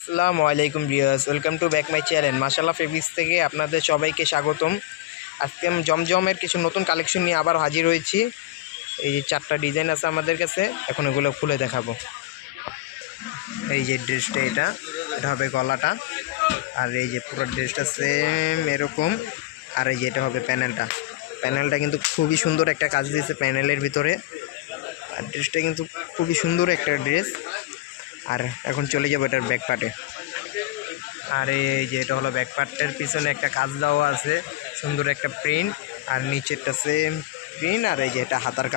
আসসালামু আলাইকুম viewers, welcome to back my channel মাশাআল্লাহ ফেব্রিক্স থেকে আপনাদের সবাইকে স্বাগতম। আজকে আমি জমজমের কিছু নতুন কালেকশন নিয়ে আবার হাজির হয়েছি। এই যে 4টা ডিজাইন আছে আমাদের কাছে, এখন এগুলো খুলে দেখাবো। এই যে ড্রেসটা, এটা হবে গলাটা, আর এই যে পুরো ড্রেসটা সেম এরকম। আর এই যে এটা হবে প্যানেলটা কিন্তু খুবই সুন্দর একটা কাজ দিয়েছে প্যানেলের ভিতরে। আর ড্রেসটা কিন্তু খুবই সুন্দর একটা ড্রেস। আর এখন চলে যাবো এটার ব্যাক পার্টে। আর এই যে এটা হলো ব্যাক পার্টের পিছনে একটা কাজ দেওয়া আছে, সুন্দর একটা প্রিন্ট, আর নিচেরটা সেম প্রিন্ট। আর এই যে এটা হাতার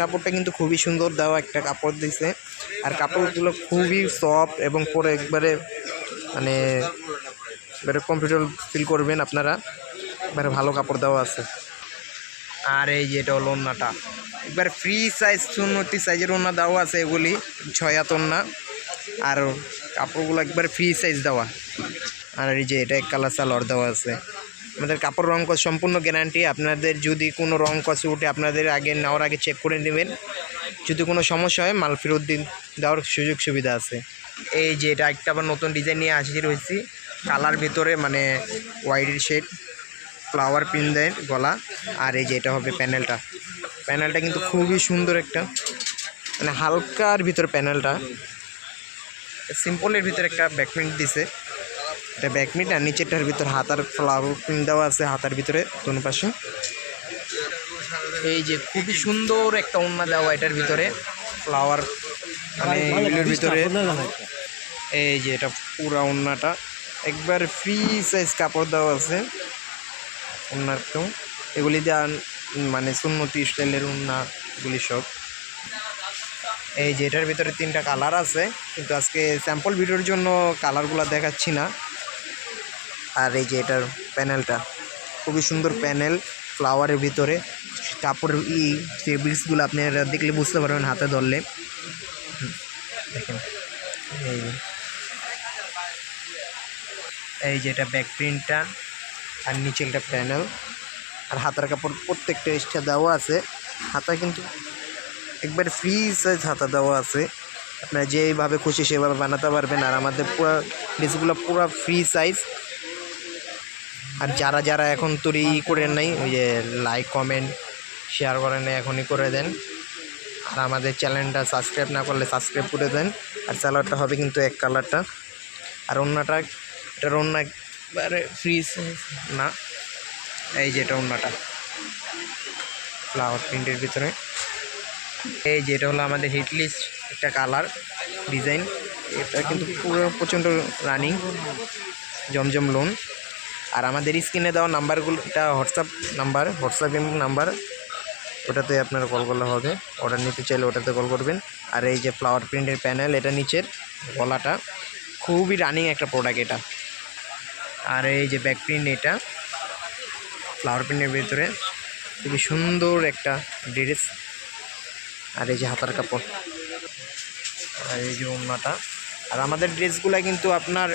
কাপড়টা কিন্তু খুবই সুন্দর দেওয়া একটা কাপড় দিছে। আর কাপড়গুলো খুবই সফট এবং পরে একবারে মানে একবারে কমফর্টেবল ফিল করবেন আপনারা, একবারে ভালো কাপড় দেওয়া আছে। আর এই যে এটা হলো ওড়নাটা, একবার ফ্রি সাইজ 64 সাইজের ওড়না দেওয়া আছে, এগুলি 6 হাত ওড়না। আর কাপড়গুলো একবার ফ্রি সাইজ দেওয়া। আর এই যে এটা এক কালার সালোয়ার দেওয়া আছে। আমাদের কাপড় রং কস সম্পূর্ণ গ্যারান্টি। আপনাদের যদি কোনো রং কষে উঠে আপনাদের নেওয়ার আগে চেক করে নেবেন। যদি কোনো সমস্যা হয় মাল ফেরত দেওয়ার সুযোগ সুবিধা আছে। এই যে এটা একটা আবার নতুন ডিজাইন নিয়ে হাজির হয়েছি, কালার ভিতরে মানে হোয়াইটের শেড, ফ্লাওয়ার প্রিন্ট দেয় গলা। আর এই যে এটা হবে প্যানেলটা কিন্তু খুবই সুন্দর একটা মানে হালকার ভিতরে প্যানেলটা, সিম্পলের ভিতরে একটা ব্যাকপ্রিন্ট দিছে। এটা ব্যাকপ্রিন্ট আর নিচেরটার ভিতরে হাতার ফ্লাওয়ার প্রিন্ট দেওয়া আছে হাতার ভিতরে দোনো পাশে। এই যে খুবই সুন্দর একটা ওড়না দেওয়া এটার ভিতরে ফ্লাওয়ার মানে এগুলোর ভিতরে। এই যে এটা পুরা ওড়নাটা একবার ফ্রি সাইজ কাপড় দেওয়া আছে ওড়নাতেও। এগুলি দেওয়া মানে সুন্নতি স্টাইলের ওড়নাগুলি সব। এই যে এটার ভিতরে 3টা কালার আছে, কিন্তু আজকে স্যাম্পল ভিডিওর জন্য কালারগুলো দেখাচ্ছি না। আর এই যে এটার প্যানেলটা খুবই সুন্দর প্যানেল, ফ্লাওয়ারের ভিতরে কাপড়ের ফেব্রিক্সগুলো আপনারা দেখলে বুঝতে পারবেন হাতে ধরলে। দেখেন এই যে এটা ব্যাক প্রিন্টটা, আর নিচে একটা প্যানেল, আর হাতার কাপড় প্রত্যেকটা এক্সট্রা দেওয়া আছে। হাতা কিন্তু একবার ফ্রি সাইজ হাতা দেওয়া আছে, আপনারা যেভাবে খুশি সেভাবে বানাতে পারবেন। আর আমাদের পুরো ড্রেসগুলো পুরো ফ্রি সাইজ। আর যারা এখন তৈরি করেন নাই, ওই যে লাইক কমেন্ট শেয়ার করেন নাই, এখনই করে দেন। আর আমাদের চ্যানেলটা সাবস্ক্রাইব না করলে সাবস্ক্রাইব করে দেন। আর সালোয়ারটা হবে কিন্তু এক কালারটা। আর এটার ওড়না একবারে ফ্রি সাইজ না। এই যে এটা ওড়নাটা ফ্লাওয়ার প্রিন্টের ভিতরে। এই যে এটা হলো আমাদের হিট লিস্ট একটা কালার ডিজাইন। এটা কিন্তু পুরো প্রচণ্ড রানিং জমজম লোন। আর আমাদের স্ক্রিনে দেওয়া নাম্বারগুলোটা হোয়াটসঅ্যাপ নাম্বার, ওটাতে আপনারা কল করলে হবে। অর্ডার নিতে চাইলে ওটাতে কল করবেন। আর এই যে ফ্লাওয়ার প্রিন্টের প্যানেল, এটা নিচের গলাটা খুবই রানিং একটা প্রোডাক্ট এটা। আর এই যে ব্যাক প্রিন্ট, এটা ফ্লাওয়ার প্রিন্টের ভিতরে খুবই সুন্দর একটা ড্রেস। আর এই যে হাতার কাপড়, আর এই যে ওড়নাটা। আর আমাদের ড্রেসগুলো কিন্তু আপনার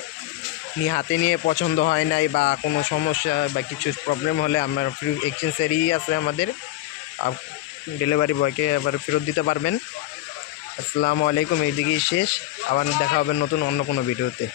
হাতে নিয়ে পছন্দ হয় নাই বা কোনো সমস্যা বা কিছু প্রবলেম হলে আমরা ফ্রি এক্সচেঞ্জেরই আছে আমাদের, ডেলিভারি বয়কে আবার ফেরত দিতে পারবেন। আসসালামু আলাইকুম, এইদিকেই শেষ। আবার দেখা হবে নতুন অন্য কোনো ভিডিওতে।